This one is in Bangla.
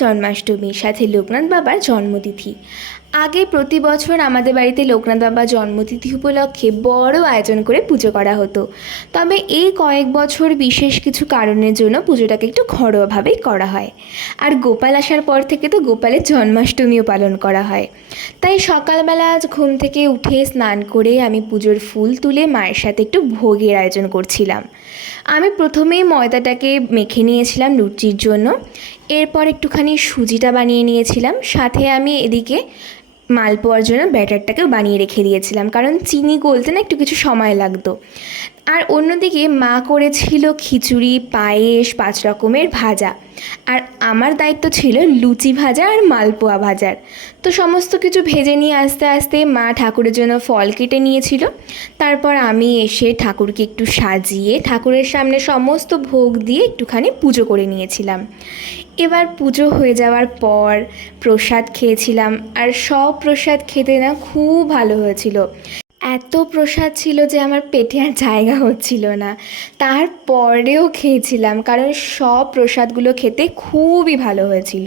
জন্মাষ্টমী, সাথে লোকনাথ বাবার জন্মতিথি। আগে প্রতি বছর আমাদের বাড়িতে লোকনাথ বাবার জন্মতিথি উপলক্ষে বড় আয়োজন করে পুজো করা হতো। তবে এই কয়েক বছর বিশেষ কিছু কারণের জন্য পুজোটাকে একটু ঘরোয়াভাবেই করা হয়। আর গোপাল আসার পর থেকে তো গোপালের জন্মাষ্টমীও পালন করা হয়। তাই সকালবেলা আজ ঘুম থেকে উঠে স্নান করে আমি পুজোর ফুল তুলে মায়ের সাথে একটু ভোগের আয়োজন করছিলাম। আমি প্রথমেই ময়দাটাকে মেখে নিয়েছিলাম লুচির জন্য, এরপর একটুখানি সুজিটা বানিয়ে নিয়েছিলাম, সাথে আমি এদিকে মালপোয়ার জন্য ব্যাটারটাকেও বানিয়ে রেখে দিয়েছিলাম, কারণ চিনি গলতে না একটু কিছু সময় লাগতো। আর অন্যদিকে মা করেছিল খিচুড়ি, পায়েস, 5 রকমের ভাজা, আর আমার দায়িত্ব ছিল লুচি ভাজা আর মালপোয়া ভাজার। তো সমস্ত কিছু ভেজে নিয়ে আস্তে আস্তে মা ঠাকুরের জন্য ফল কেটে নিয়েছিল। তারপর আমি এসে ঠাকুরকে একটু সাজিয়ে ঠাকুরের সামনে সমস্ত ভোগ দিয়ে একটুখানি পুজো করে নিয়েছিলাম। এবার পুজো হয়ে যাওয়ার পর প্রসাদ খেয়েছিলাম, আর সব প্রসাদ খেতে না খুব ভালো হয়েছিল। এত প্রসাদ ছিল যে আমার পেটে আর জায়গা হচ্ছিল না, তারপরেও খেয়েছিলাম, কারণ সব প্রসাদগুলো খেতে খুবই ভালো হয়েছিল।